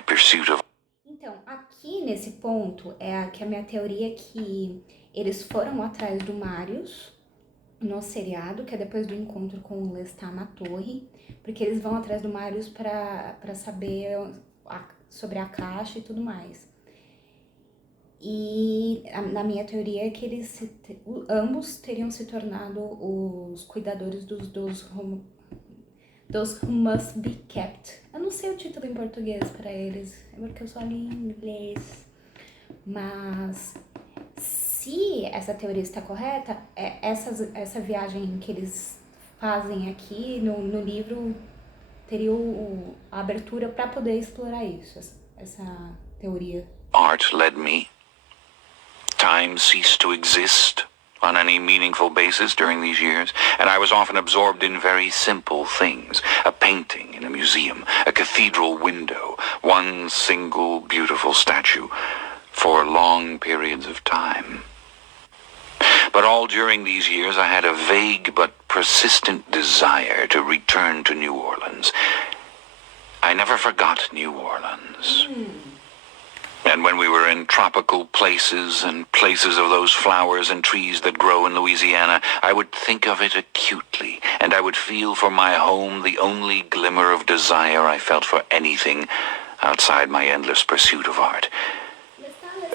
my pursuit of... Então, aqui nesse ponto, que a minha teoria é que eles foram atrás do Marius no seriado, que é depois do encontro com o Lestat na torre, porque eles vão atrás do Marius pra saber sobre a caixa e tudo mais. E na minha teoria é que ambos teriam se tornado os cuidadores dos who must be kept. Eu não sei o título em português pra eles, é porque eu só li em inglês. Mas se essa teoria está correta, essa viagem que eles fazem aqui no livro teria a abertura para poder explorar isso, essa teoria. Art led me. Time ceased to exist on any meaningful basis during these years, and I was often absorbed in very simple things. A painting in a museum, a cathedral window, one single beautiful statue, for long periods of time. But all during these years I had a vague but persistent desire to return to New Orleans. I never forgot New Orleans. And when we were in tropical places and places of those flowers and trees that grow in Louisiana, I would think of it acutely, and I would feel for my home the only glimmer of desire I felt for anything outside my endless pursuit of art.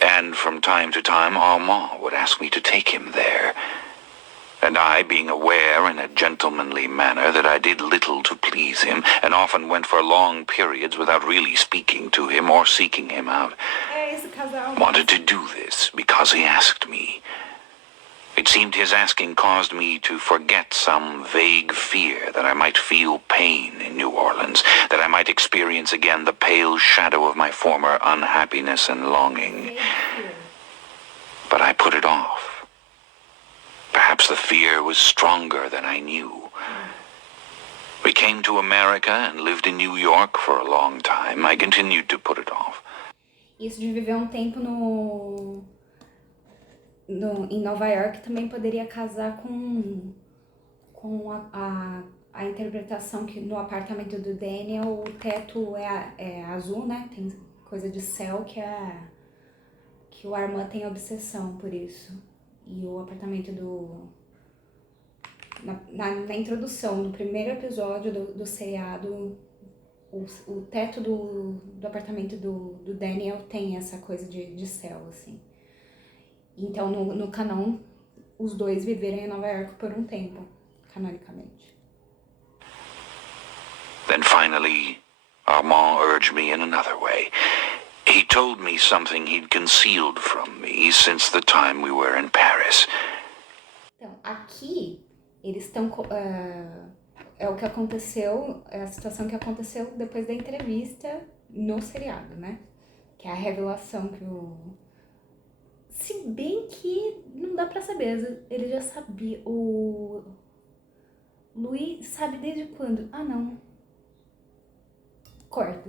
And from time to time, Armand would ask me to take him there. And I, being aware in a gentlemanly manner that I did little to please him, and often went for long periods without really speaking to him or seeking him out, wanted to do this because he asked me. It seemed his asking caused me to forget some vague fear that I might feel pain in New Orleans, that I might experience again the pale shadow of my former unhappiness and longing. But I put it off. Perhaps the fear was stronger than I knew. We came to America and lived in New York for a long time. I continued to put it off. Isso de viver um tempo em Nova York também poderia casar com a interpretação que no apartamento do Daniel o teto é azul, né? Tem coisa de céu que o Armand tem obsessão por isso. E o apartamento na introdução, no primeiro episódio do seriado, o teto do apartamento do Daniel tem essa coisa de céu, assim. Então, no canon, os dois viveram em Nova York por um tempo, canonicamente. Then finally, Armand urged me in another way. He told me something he'd concealed from me since the time we were in Paris. Então, aqui, eles estão... é o que aconteceu, é a situação que aconteceu depois da entrevista no seriado, né? Que é a revelação que se bem que não dá pra saber, ele já sabia. O Louis sabe desde quando? Ah, não.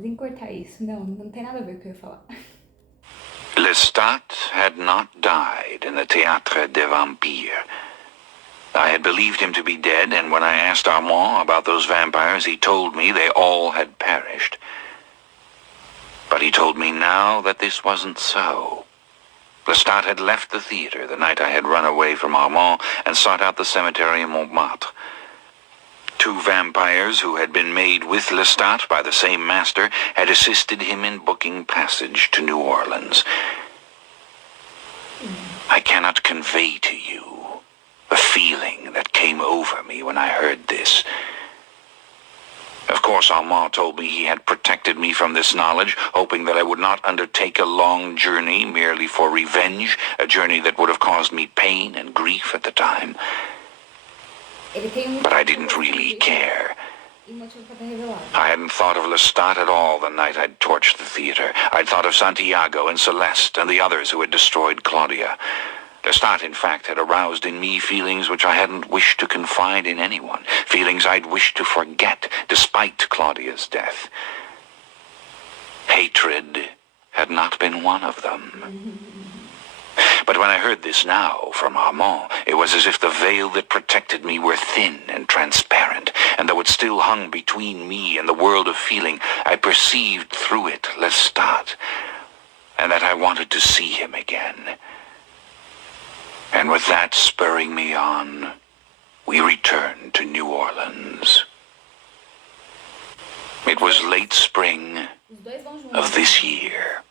Tem que cortar isso. Não tem nada a ver com o que eu ia falar. Lestat had not died in the Théâtre des Vampires. I had believed him to be dead, and when I asked Armand about those vampires, he told me they all had perished. But he told me now that this wasn't so. Lestat had left the theater the night I had run away from Armand and sought out the cemetery in Montmartre. Two vampires who had been made with Lestat by the same master had assisted him in booking passage to New Orleans. I cannot convey to you the feeling that came over me when I heard this. Of course, Armand told me he had protected me from this knowledge, hoping that I would not undertake a long journey merely for revenge, a journey that would have caused me pain and grief at the time. But I didn't really care. I hadn't thought of Lestat at all the night I'd torched the theater. I'd thought of Santiago and Celeste and the others who had destroyed Claudia. Lestat, in fact, had aroused in me feelings which I hadn't wished to confide in anyone, feelings I'd wished to forget despite Claudia's death. Hatred had not been one of them. But when I heard this now from Armand, it was as if the veil that protected me were thin and transparent, and though it still hung between me and the world of feeling, I perceived through it Lestat, and that I wanted to see him again. And with that spurring me on, we returned to New Orleans. It was late spring Os dois vão juntos. of this year.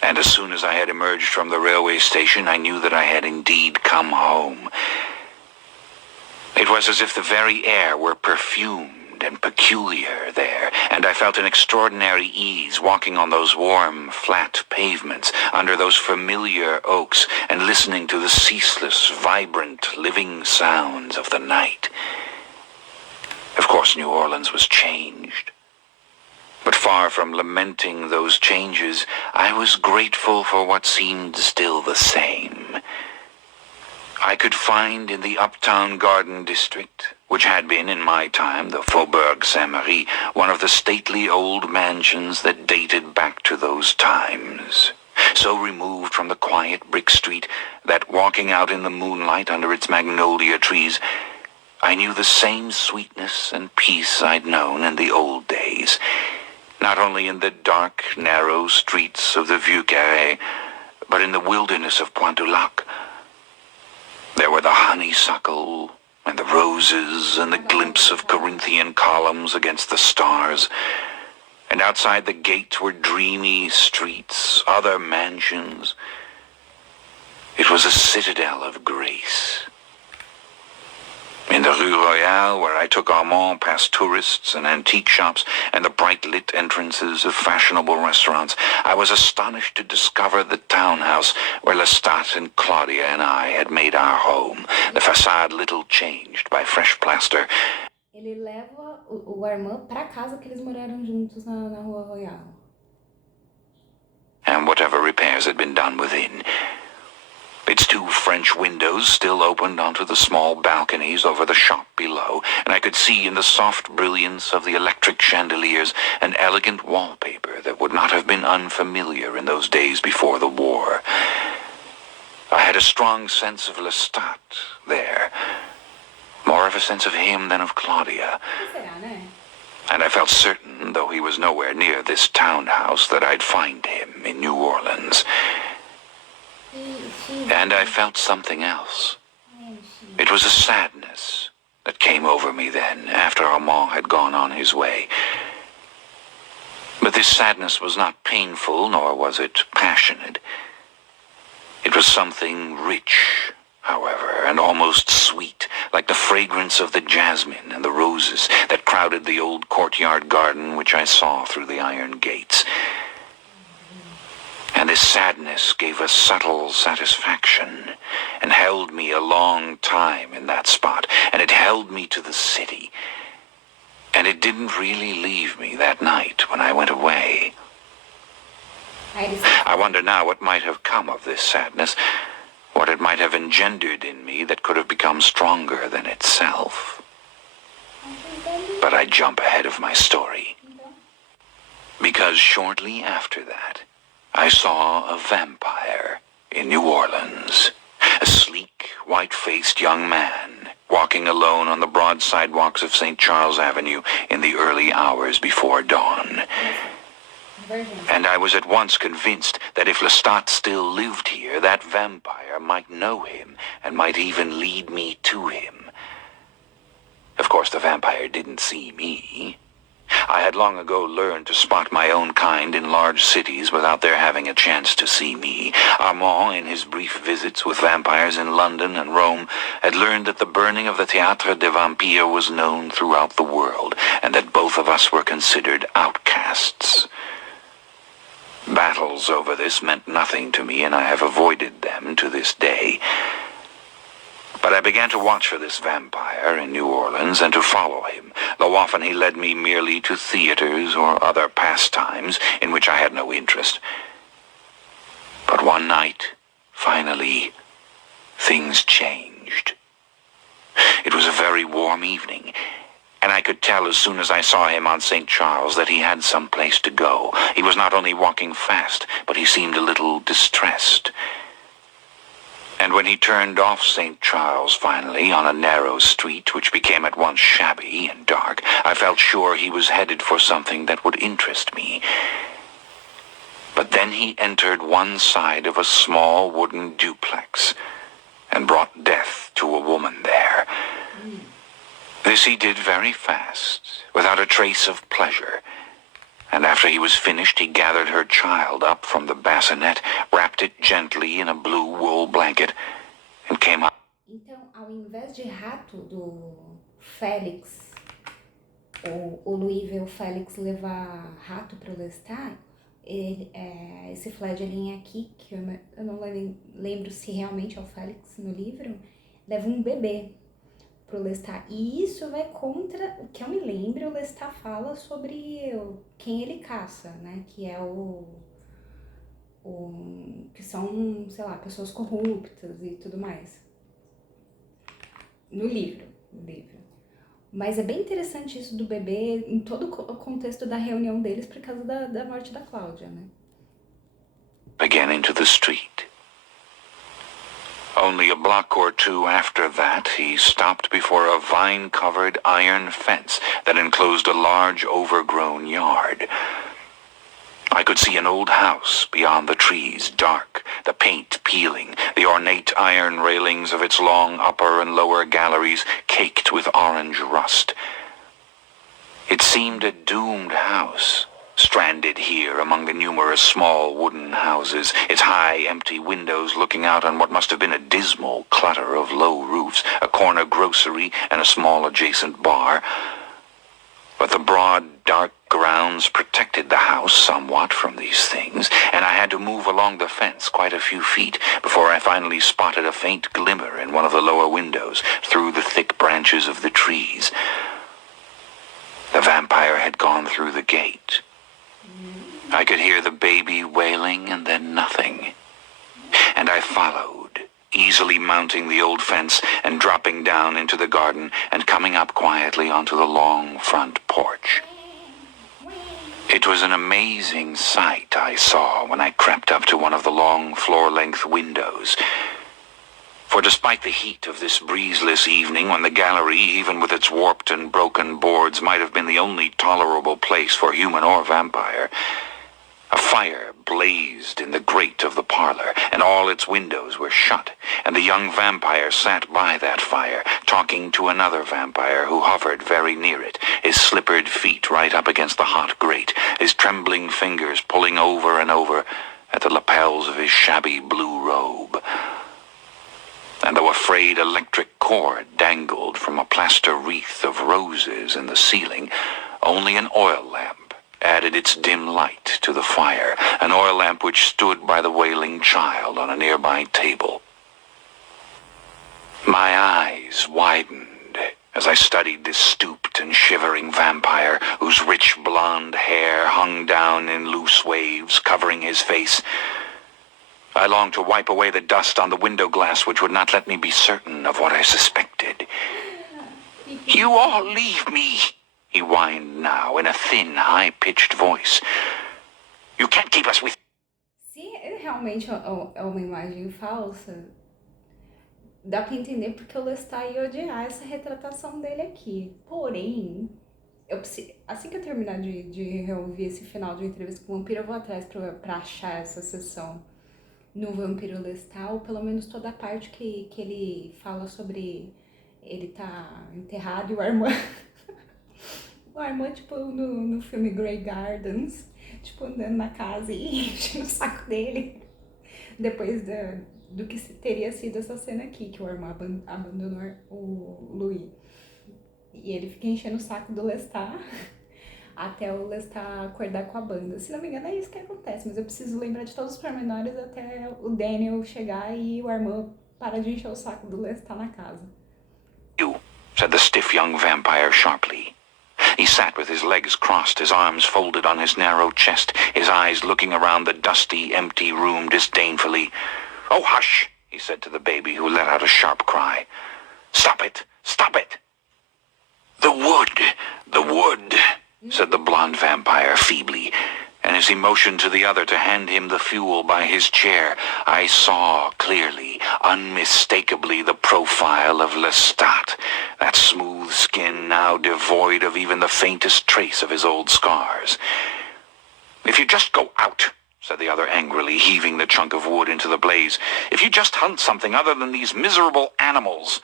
And as soon as I had emerged from the railway station, I knew that I had indeed come home. It was as if the very air were perfumed and peculiar there, and I felt an extraordinary ease walking on those warm, flat pavements, under those familiar oaks, and listening to the ceaseless, vibrant, living sounds of the night. Of course, New Orleans was changed. But far from lamenting those changes, I was grateful for what seemed still the same. I could find in the uptown garden district, which had been in my time the Faubourg Saint-Marie, one of the stately old mansions that dated back to those times, so removed from the quiet brick street that, walking out in the moonlight under its magnolia trees, I knew the same sweetness and peace I'd known in the old days, not only in the dark, narrow streets of the Vieux Carré, but in the wilderness of Pointe-du-Lac. There were the honeysuckle and the roses and the glimpse of Corinthian columns against the stars, and outside the gate were dreamy streets, other mansions. It was a citadel of grace. In the Rue Royale, where I took Armand past tourists and antique shops and the bright-lit entrances of fashionable restaurants, I was astonished to discover the townhouse where Lestat and Claudia and I had made our home, the facade little changed by fresh plaster. Ele leva o Armand pra casa que eles moraram juntos na Rua Royale. And whatever repairs had been done within. Its two French windows still opened onto the small balconies over the shop below, and I could see in the soft brilliance of the electric chandeliers an elegant wallpaper that would not have been unfamiliar in those days before the war. I had a strong sense of Lestat there, more of a sense of him than of Claudia. Que será, né? And I felt certain, though he was nowhere near this townhouse, that I'd find him in New Orleans. And I felt something else. It was a sadness that came over me then, after Armand had gone on his way. But this sadness was not painful, nor was it passionate. It was something rich, however, and almost sweet, like the fragrance of the jasmine and the roses that crowded the old courtyard garden which I saw through the iron gates. And this sadness gave a subtle satisfaction, and held me a long time in that spot, and it held me to the city. And it didn't really leave me that night when I went away. I wonder now what might have come of this sadness, what it might have engendered in me that could have become stronger than itself. But I jump ahead of my story. Because shortly after that, I saw a vampire in New Orleans, a sleek, white-faced young man, walking alone on the broad sidewalks of St. Charles Avenue in the early hours before dawn. And I was at once convinced that if Lestat still lived here, that vampire might know him and might even lead me to him. Of course, the vampire didn't see me. I had long ago learned to spot my own kind in large cities without their having a chance to see me. Armand, in his brief visits with vampires in London and Rome, had learned that the burning of the Théâtre des Vampires was known throughout the world, and that both of us were considered outcasts. Battles over this meant nothing to me, and I have avoided them to this day. But I began to watch for this vampire in New Orleans and to follow him, though often he led me merely to theaters or other pastimes in which I had no interest. But one night, finally, things changed. It was a very warm evening, and I could tell as soon as I saw him on St. Charles that he had some place to go. He was not only walking fast, but he seemed a little distressed. And when he turned off St. Charles finally on a narrow street which became at once shabby and dark, I felt sure he was headed for something that would interest me. But then he entered one side of a small wooden duplex and brought death to a woman there. This he did very fast, without a trace of pleasure. And after he was finished, he gathered her child up from the bassinet, wrapped it gently in a blue wool blanket, and came up. Então, ao invés de rato do Félix, o Louis vê o Félix levar rato para o Lestat, esse flagelinho aqui, que eu não lembro se realmente é o Félix no livro, leva um bebê pro Lestat. E isso vai contra o que eu me lembro. O Lestat fala sobre quem ele caça, né? Que é que são, sei lá, pessoas corruptas e tudo mais. No livro. Mas é bem interessante isso do bebê em todo o contexto da reunião deles por causa da morte da Cláudia, né? Again into the street. Only a block or two after that, he stopped before a vine-covered iron fence that enclosed a large, overgrown yard. I could see an old house beyond the trees, dark, the paint peeling, the ornate iron railings of its long upper and lower galleries caked with orange rust. It seemed a doomed house, stranded here among the numerous small wooden houses, its high empty windows looking out on what must have been a dismal clutter of low roofs, a corner grocery, and a small adjacent bar. But the broad, dark grounds protected the house somewhat from these things, and I had to move along the fence quite a few feet before I finally spotted a faint glimmer in one of the lower windows through the thick branches of the trees. The vampire had gone through the gate. I could hear the baby wailing and then nothing. And I followed, easily mounting the old fence and dropping down into the garden and coming up quietly onto the long front porch. It was an amazing sight I saw when I crept up to one of the long floor-length windows. For despite the heat of this breezeless evening, when the gallery, even with its warped and broken boards, might have been the only tolerable place for human or vampire, a fire blazed in the grate of the parlor, and all its windows were shut, and the young vampire sat by that fire, talking to another vampire who hovered very near it, his slippered feet right up against the hot grate, his trembling fingers pulling over and over at the lapels of his shabby blue robe. And though a frayed electric cord dangled from a plaster wreath of roses in the ceiling, only an oil lamp added its dim light to the fire, an oil lamp which stood by the wailing child on a nearby table. My eyes widened as I studied this stooped and shivering vampire whose rich blonde hair hung down in loose waves, covering his face. I longed to wipe away the dust on the window glass which would not let me be certain of what I suspected. "You all leave me," he whined now in a thin, high-pitched voice. "You can't keep us with..." Se realmente é uma imagem falsa, dá pra entender porque o Lestat ia odiar essa retratação dele aqui. Porém, assim que eu terminar de reouvir esse final de Entrevista com o Vampiro, eu vou atrás pra achar essa sessão no Vampiro Lestat, ou pelo menos toda a parte que ele fala sobre ele tá enterrado e o Armand... o Armand, tipo, no filme Grey Gardens, tipo, andando na casa e enchendo o saco dele. Depois do que teria sido essa cena aqui, que o Armand abandonou o Louis. E ele fica enchendo o saco do Lestat até o Lestat acordar com a banda. Se não me engano, é isso que acontece, mas eu preciso lembrar de todos os pormenores até o Daniel chegar e o Armand parar de encher o saco do Lestat na casa. "You," said the stiff young vampire sharply. He sat with his legs crossed, his arms folded on his narrow chest, his eyes looking around the dusty, empty room disdainfully. "Oh, hush," he said to the baby, who let out a sharp cry. "Stop it! Stop it!" The wood, said the blonde vampire feebly, and as he motioned to the other to hand him the fuel by his chair, I saw clearly, unmistakably, the profile of Lestat, that smooth skin now devoid of even the faintest trace of his old scars. "If you just go out," said the other angrily, heaving the chunk of wood into the blaze, "if you just hunt something other than these miserable animals."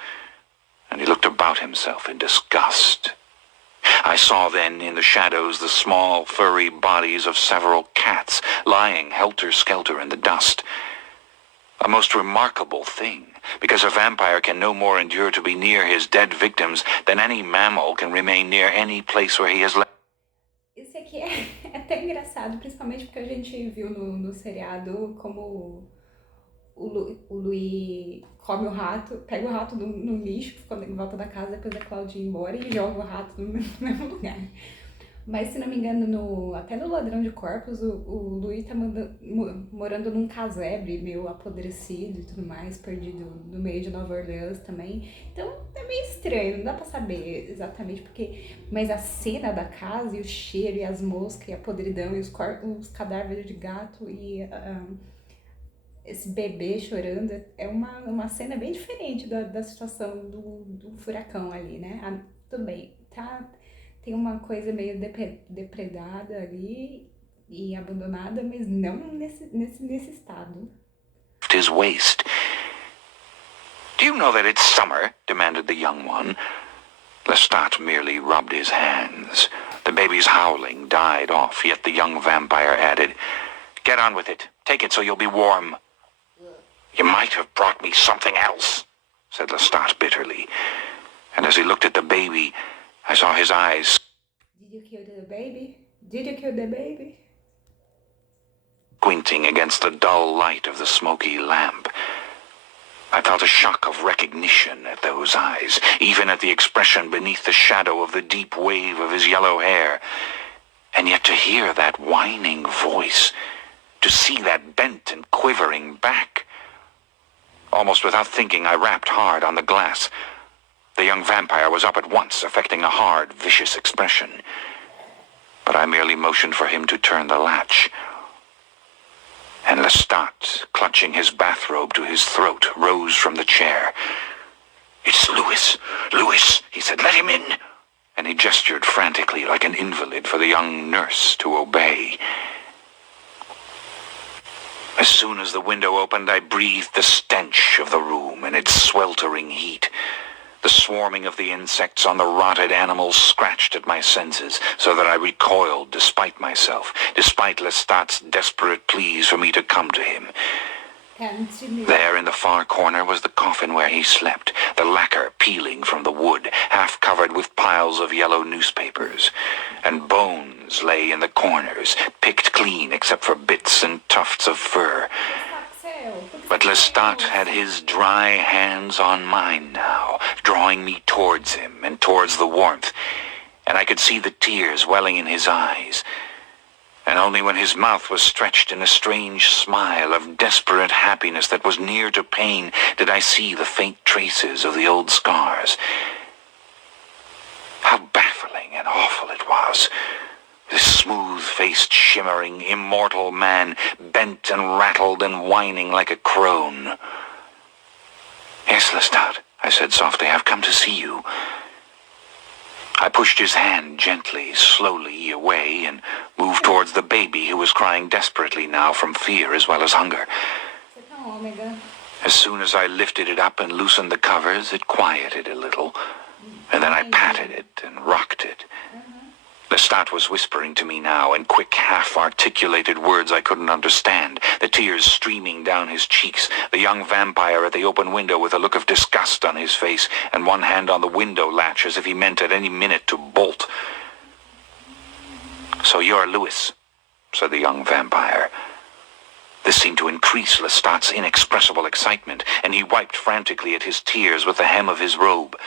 And he looked about himself in disgust. I saw then in the shadows the small, furry bodies of several cats lying helter-skelter in the dust. A most remarkable thing, because a vampire can no more endure to be near his dead victims than any mammal can remain near any place where he has left. Esse aqui é até engraçado, principalmente porque a gente viu no seriado como o Louis come o rato, pega o rato no lixo, fica em volta da casa, depois a Claudinha ir embora e joga o rato no mesmo lugar. Mas, se não me engano, até no Ladrão de Corpos, o Louis tá morando num casebre meio apodrecido e tudo mais, perdido no meio de Nova Orleans também. Então, é meio estranho, não dá pra saber exatamente porque... Mas a cena da casa e o cheiro e as moscas e a podridão e os cadáveres de gato e... esse bebê chorando, é uma cena bem diferente da situação do furacão ali, né? Tudo bem, tem uma coisa meio depredada ali e abandonada, mas não nesse estado. His waist. "Do you know that it's summer?" demanded the young one. Lestat merely rubbed his hands. The baby's howling died off, yet the young vampire added, "Get on with it. Take it so you'll be warm." "You might have brought me something else," said Lestat bitterly. And as he looked at the baby, I saw his eyes. Did you kill the baby? Did you kill the baby? Squinting against the dull light of the smoky lamp. I felt a shock of recognition at those eyes, even at the expression beneath the shadow of the deep wave of his yellow hair. And yet to hear that whining voice, to see that bent and quivering back. Almost without thinking, I rapped hard on the glass. The young vampire was up at once, affecting a hard, vicious expression. But I merely motioned for him to turn the latch. And Lestat, clutching his bathrobe to his throat, rose from the chair. "It's Louis! Louis!" he said. "Let him in!" And he gestured frantically like an invalid for the young nurse to obey. As soon as the window opened, I breathed the stench of the room and its sweltering heat. The swarming of the insects on the rotted animals scratched at my senses, so that I recoiled despite myself, despite Lestat's desperate pleas for me to come to him. There in the far corner was the coffin where he slept, the lacquer peeling from the wood, half covered with piles of yellow newspapers. And bones lay in the corners, picked clean except for bits and tufts of fur. But Lestat had his dry hands on mine now, drawing me towards him and towards the warmth, and I could see the tears welling in his eyes. And only when his mouth was stretched in a strange smile of desperate happiness that was near to pain did I see the faint traces of the old scars. How baffling and awful it was. This smooth-faced, shimmering, immortal man, bent and rattled and whining like a crone. "Yes, Lestat," I said softly, "I've come to see you." I pushed his hand gently, slowly away and moved towards the baby who was crying desperately now from fear as well as hunger. As soon as I lifted it up and loosened the covers, it quieted a little, and then I patted it and rocked it. Lestat was whispering to me now in quick, half-articulated words I couldn't understand, the tears streaming down his cheeks, the young vampire at the open window with a look of disgust on his face, and one hand on the window latch as if he meant at any minute to bolt. "So you're Louis," said the young vampire. This seemed to increase Lestat's inexpressible excitement, and he wiped frantically at his tears with the hem of his robe.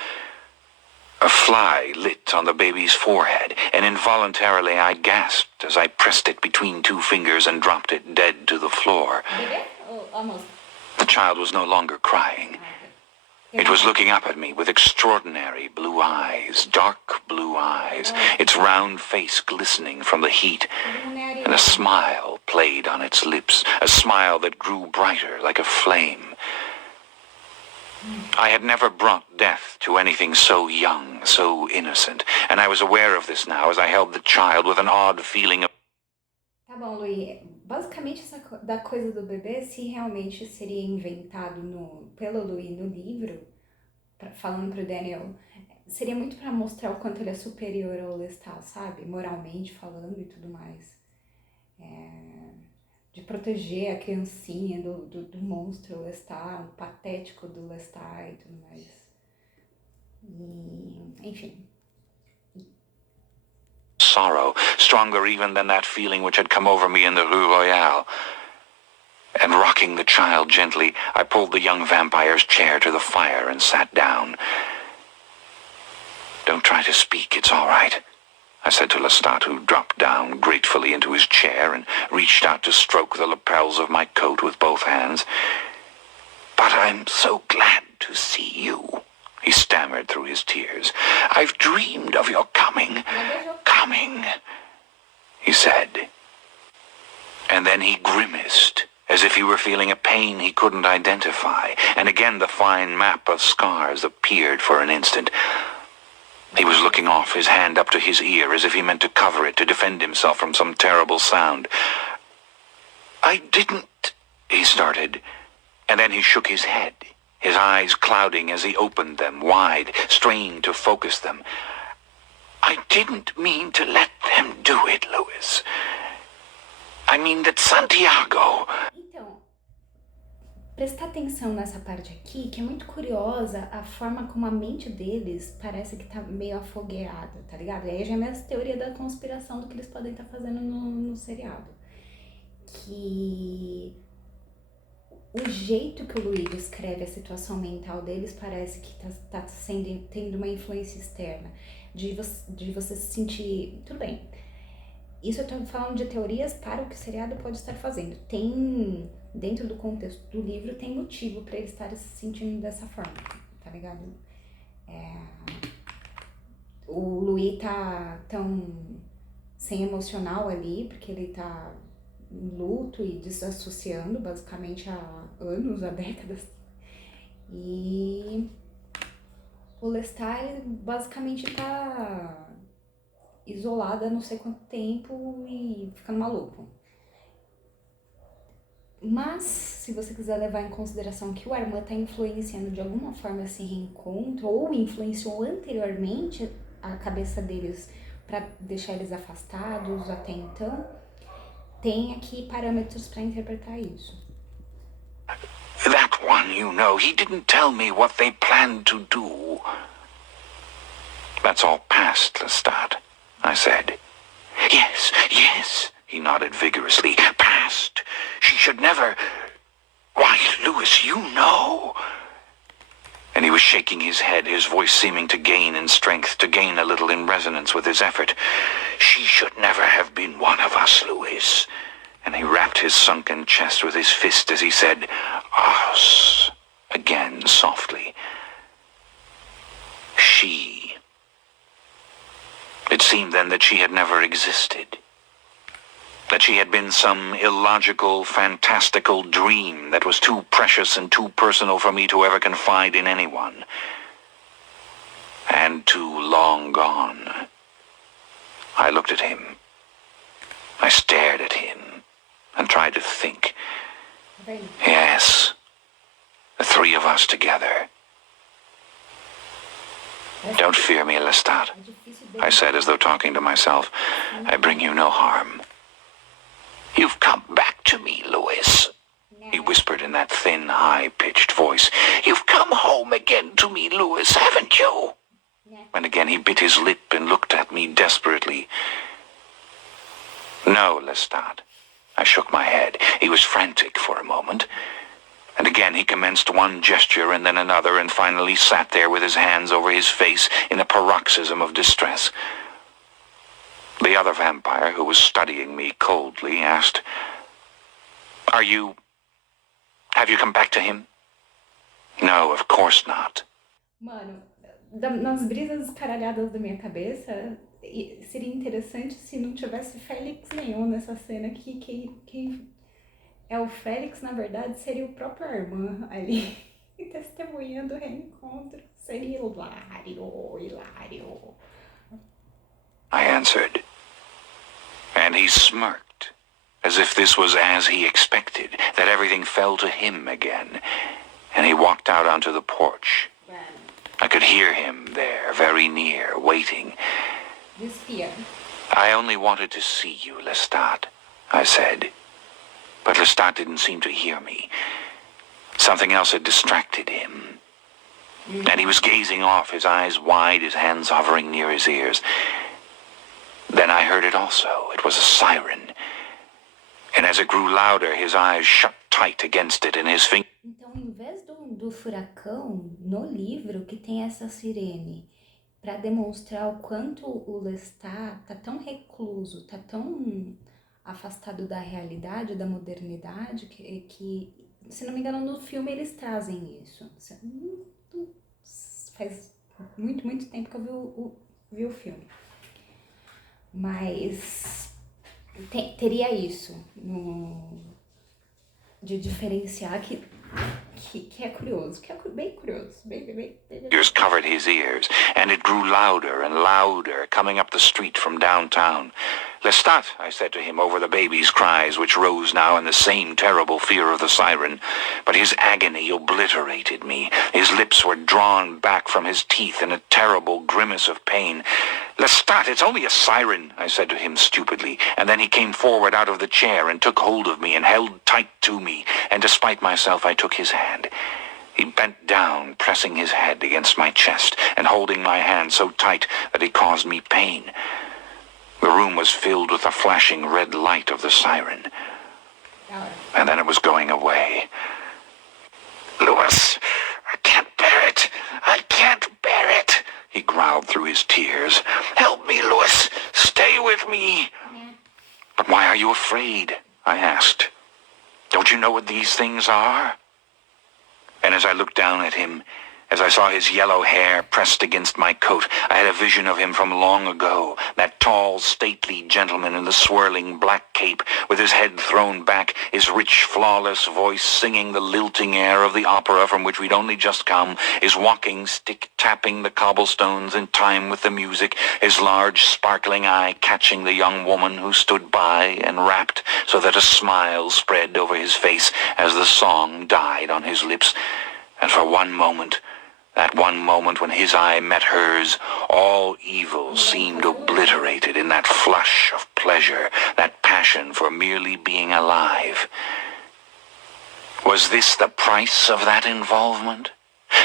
A fly lit on the baby's forehead, and involuntarily I gasped as I pressed it between two fingers and dropped it dead to the floor. The child was no longer crying. It was looking up at me with extraordinary blue eyes, dark blue eyes, its round face glistening from the heat, and a smile played on its lips, a smile that grew brighter like a flame. I had never brought death to anything so young, so innocent, and I was aware of this now as I held the child with an odd feeling of... Tá bom, Luí. Basicamente, da coisa do bebê, se realmente seria inventado pelo Luí no livro, falando pro Daniel, seria muito pra mostrar o quanto ele é superior ao Lestat, sabe? Moralmente falando e tudo mais. De proteger a criancinha do monstro Lestat, o patético do Lestat e tudo mais. E, enfim. Sorrow, stronger even than that feeling which had come over me in the Rue Royale. And rocking the child gently, I pulled the young vampire's chair to the fire and sat down. "Don't try to speak, it's all right," I said to Lestat, who dropped down gratefully into his chair and reached out to stroke the lapels of my coat with both hands. "But I'm so glad to see you," he stammered through his tears. "I've dreamed of your coming, he said. And then he grimaced, as if he were feeling a pain he couldn't identify, and again the fine map of scars appeared for an instant. He was looking off, his hand up to his ear, as if he meant to cover it, to defend himself from some terrible sound. "I didn't," he started, and then he shook his head, his eyes clouding as he opened them wide, strained to focus them. "I didn't mean to let them do it, Louis. I mean that Santiago..." Então, prestar atenção nessa parte aqui, que é muito curiosa a forma como a mente deles parece que tá meio afogueada, tá ligado? E aí já é minha teoria da conspiração do que eles podem estar fazendo no seriado. Que o jeito que o Luís descreve a situação mental deles parece que tá tendo uma influência externa. De você se sentir... Tudo bem. Isso eu tô falando de teorias para o que o seriado pode estar fazendo. Tem, dentro do contexto do livro, tem motivo para eles estarem se sentindo dessa forma, tá ligado? O Louis tá tão sem emocional ali, porque ele tá em luto e desassociando, basicamente, há anos, há décadas. E o Lestat, ele basicamente tá isolada há não sei quanto tempo e ficando maluco. Mas, se você quiser levar em consideração que o Armand tá influenciando de alguma forma esse reencontro, ou influenciou anteriormente a cabeça deles para deixar eles afastados até então, tem aqui parâmetros para interpretar isso. "That one, you know, he didn't tell me what they planned to do." "That's all past, Lestat," I said. Yes, he nodded vigorously. "Past. She should never... Why, Louis, you know..." And he was shaking his head, his voice seeming to gain in strength, to gain a little in resonance with his effort. "She should never have been one of us, Louis." And he rapped his sunken chest with his fist as he said, "Us," again softly. She. It seemed then that she had never existed. That she had been some illogical, fantastical dream that was too precious and too personal for me to ever confide in anyone. And too long gone. I looked at him. I stared at him and tried to think. Yes, the three of us together. "Don't fear me, Lestat," I said as though talking to myself. "I bring you no harm." "You've come back to me, Louis," he whispered in that thin, high-pitched voice. "You've come home again to me, Louis, haven't you?" And again he bit his lip and looked at me desperately. "No, Lestat." I shook my head. He was frantic for a moment. And again he commenced one gesture and then another and finally sat there with his hands over his face in a paroxysm of distress. The other vampire, who was studying me coldly, asked, Have you come back to him?" No, of course not. Mano, nas brisas escaralhadas da minha cabeça, seria interessante se não tivesse Félix nenhum nessa cena aqui. Quem é o Félix, na verdade, seria o próprio irmão ali, testemunhando o reencontro. Seria hilário. I answered. And he smirked, as if this was as he expected, that everything fell to him again. And he walked out onto the porch. I could hear him there, very near, waiting. Despia. I only wanted to see you, Lestat, I said. But Lestat didn't seem to hear me. Something else had distracted him. And he was gazing off, his eyes wide, his hands hovering near his ears. Then I heard it also. It was a siren. And as it grew louder, his eyes shut tight against it, and his fingers... Então, em vez do furacão, no livro que tem essa sirene, para demonstrar o quanto o Lestat tá tão recluso, tá tão afastado da realidade, da modernidade, que, se não me engano, no filme eles trazem isso. Faz muito tempo que eu vi o filme. Mas teria isso de diferenciar que é curioso, bem curioso, bem. Ears covered his ears, and it grew louder and louder, coming up the street from downtown. Lestat, I said to him over the baby's cries, which rose now in the same terrible fear of the siren. But his agony obliterated me. His lips were drawn back from his teeth in a terrible grimace of pain. Lestat, it's only a siren, I said to him stupidly, and then he came forward out of the chair and took hold of me and held tight to me, and despite myself I took his hand. He bent down, pressing his head against my chest and holding my hand so tight that it caused me pain. The room was filled with the flashing red light of the siren. And then it was going away. Louis, I can't bear it. I can't bear it, he growled through his tears. Help me, Louis. Stay with me. But why are you afraid? I asked. Don't you know what these things are? And as I looked down at him, as I saw his yellow hair pressed against my coat, I had a vision of him from long ago, that tall, stately gentleman in the swirling black cape, with his head thrown back, his rich, flawless voice singing the lilting air of the opera from which we'd only just come, his walking stick tapping the cobblestones in time with the music, his large, sparkling eye catching the young woman who stood by and rapped so that a smile spread over his face as the song died on his lips. And for one moment, that one moment when his eye met hers, all evil seemed obliterated in that flush of pleasure, that passion for merely being alive. Was this the price of that involvement?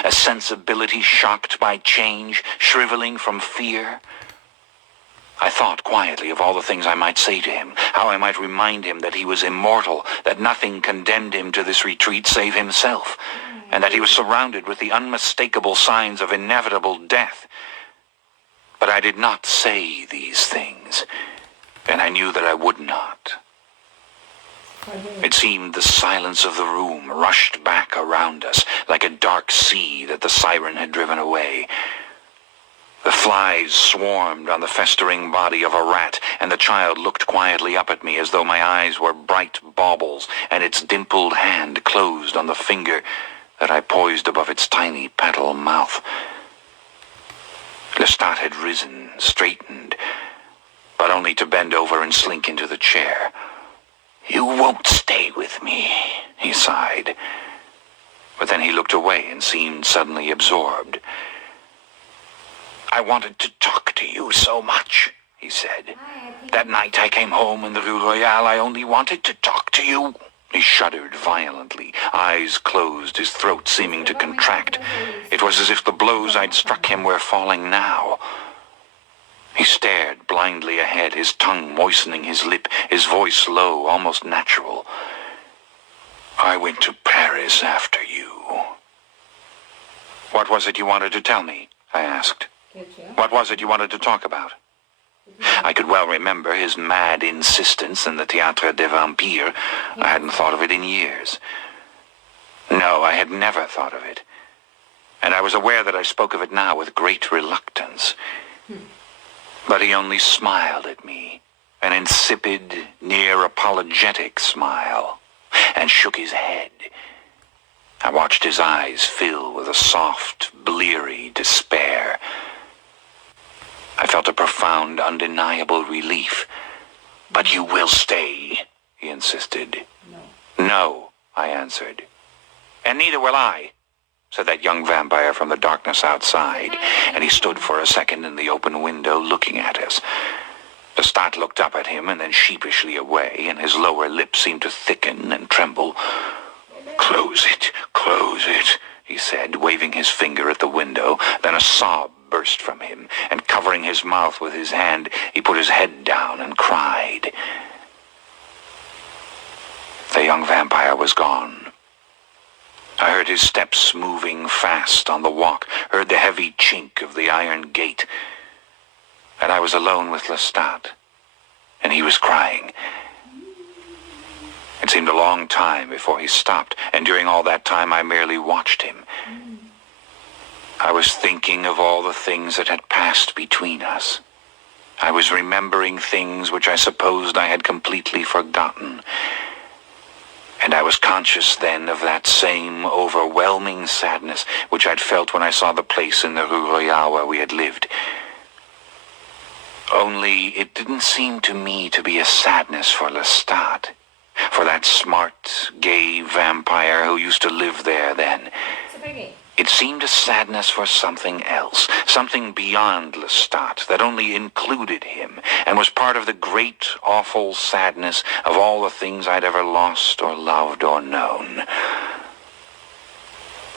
A sensibility shocked by change, shriveling from fear? I thought quietly of all the things I might say to him, how I might remind him that he was immortal, that nothing condemned him to this retreat save himself, and that he was surrounded with the unmistakable signs of inevitable death. But I did not say these things, and I knew that I would not. It seemed the silence of the room rushed back around us, like a dark sea that the siren had driven away. The flies swarmed on the festering body of a rat, and the child looked quietly up at me as though my eyes were bright baubles, and its dimpled hand closed on the finger that I poised above its tiny petal mouth. Lestat had risen, straightened, but only to bend over and slink into the chair. "You won't stay with me," he sighed. But then he looked away and seemed suddenly absorbed. "I wanted to talk to you so much," he said. "That night I came home in the Rue Royale, I only wanted to talk to you." He shuddered violently, eyes closed, his throat seeming to contract. It was as if the blows I'd struck him were falling now. He stared blindly ahead, his tongue moistening his lip, his voice low, almost natural. "I went to Paris after you." "What was it you wanted to tell me?" I asked. "What was it you wanted to talk about?" I could well remember his mad insistence in the Théâtre des Vampires. I hadn't thought of it in years. No, I had never thought of it. and I was aware that I spoke of it now with great reluctance. But he only smiled at me, an insipid, near-apologetic smile, and shook his head. I watched his eyes fill with a soft, bleary despair. I felt a profound, undeniable relief. "But you will stay," he insisted. No. "No," I answered. "And neither will I," said that young vampire from the darkness outside, and he stood for a second in the open window looking at us. Lestat looked up at him and then sheepishly away, and his lower lip seemed to thicken and tremble. Close it," he said, waving his finger at the window. Then a sob burst from him, and covering his mouth with his hand, he put his head down and cried. The young vampire was gone. I heard his steps moving fast on the walk, heard the heavy chink of the iron gate, and I was alone with Lestat, and he was crying. It seemed a long time before he stopped, and during all that time I merely watched him. I was thinking of all the things that had passed between us. I was remembering things which I supposed I had completely forgotten. And I was conscious then of that same overwhelming sadness which I'd felt when I saw the place in the Rue Royale where we had lived. Only it didn't seem to me to be a sadness for Lestat, for that smart, gay vampire who used to live there then. Super gay. It seemed a sadness for something else, something beyond Lestat, that only included him, and was part of the great, awful sadness of all the things I'd ever lost or loved or known.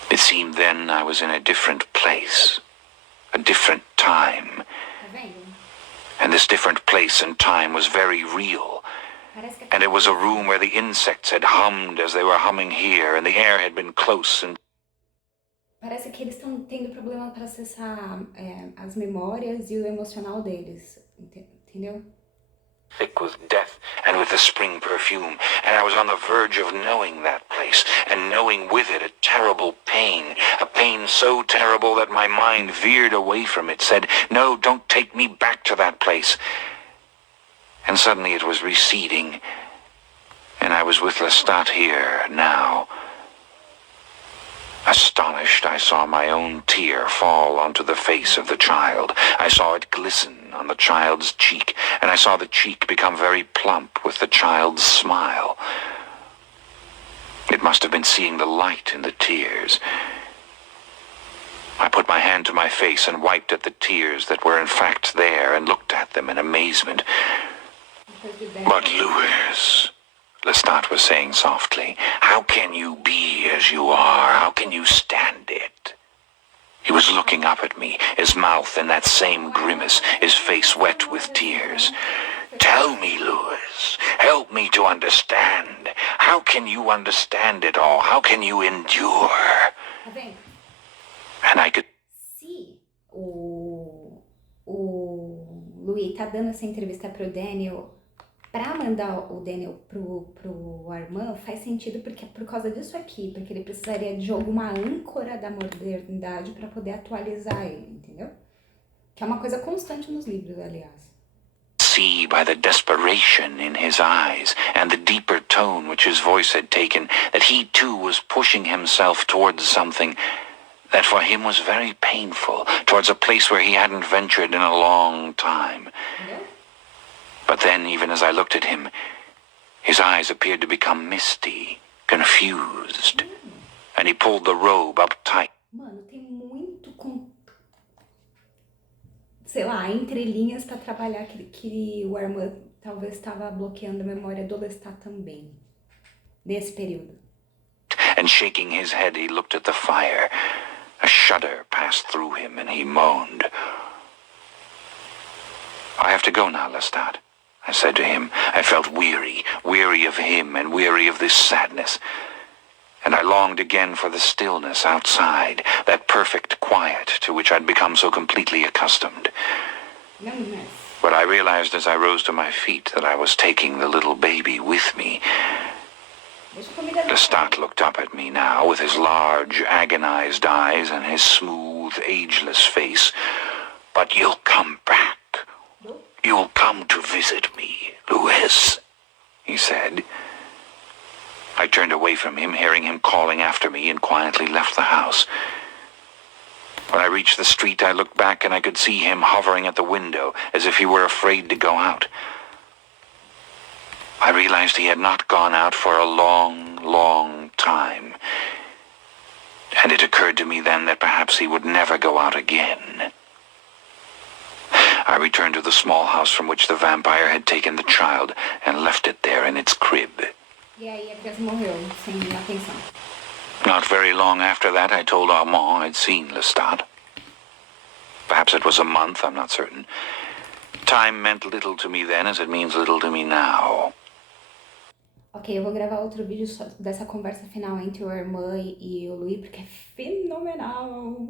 It seemed then I was in a different place, a different time, and this different place and time was very real. And it was a room where the insects had hummed as they were humming here, and the air had been close and... Parece que eles estão tendo problema para acessar as memórias e o emocional deles, entendeu? Thick with death and with the spring perfume, and I was on the verge of knowing that place, and knowing with it a terrible pain, a pain so terrible that my mind veered away from it, said, "No, don't take me back to that place." And suddenly it was receding, and I was with Lestat here, now. Astonished, I saw my own tear fall onto the face of the child. I saw it glisten on the child's cheek, and I saw the cheek become very plump with the child's smile. It must have been seeing the light in the tears. I put my hand to my face and wiped at the tears that were in fact there and looked at them in amazement. "But Louis," Lestat was saying softly, "how can you be as you are? How can you stand it?" He was looking up at me, his mouth in that same grimace, his face wet with tears. "Tell me, Louis, help me to understand. How can you understand it all? How can you endure?" And I could... Se o Louis tá dando essa entrevista pro Daniel pra mandar o Daniel pro Armand, faz sentido porque é por causa disso aqui, porque ele precisaria de alguma âncora da modernidade pra poder atualizar ele, entendeu? Que é uma coisa constante nos livros, aliás. See by the desperation in his eyes and the deeper tone which his voice had taken that he too was pushing himself towards something that for him was very painful, towards a place where he hadn't ventured in a long time. Entendeu? But then, even as I looked at him, his eyes appeared to become misty, confused, and he pulled the robe up tight. Mano, tem muito sei lá, entrelinhas pra trabalhar que o Armand talvez estava bloqueando a memória do Lestat também, nesse período. And shaking his head, he looked at the fire. A shudder passed through him, and he moaned. "I have to go now, Lestat," I said to him. I felt weary of him and weary of this sadness. And I longed again for the stillness outside, that perfect quiet to which I'd become so completely accustomed. But I realized as I rose to my feet that I was taking the little baby with me. Deixa a comida... Lestat looked up at me now with his large, agonized eyes and his smooth, ageless face. But you'll come back. You'll come to visit me, Louis, he said. I turned away from him, hearing him calling after me, and quietly left the house. When I reached the street, I looked back and I could see him hovering at the window, as if he were afraid to go out. I realized he had not gone out for a long, long time. And it occurred to me then that perhaps he would never go out again. I returned to the small house from which the vampire had taken the child and left it there in its crib. E aí a criança morreu, sem atenção. Not very long after that, I told Armand I'd seen Lestat. Perhaps it was a month, I'm not certain. Time meant little to me then as it means little to me now. Ok, eu vou gravar outro vídeo dessa conversa final entre o irmã e o Louis, porque é fenomenal.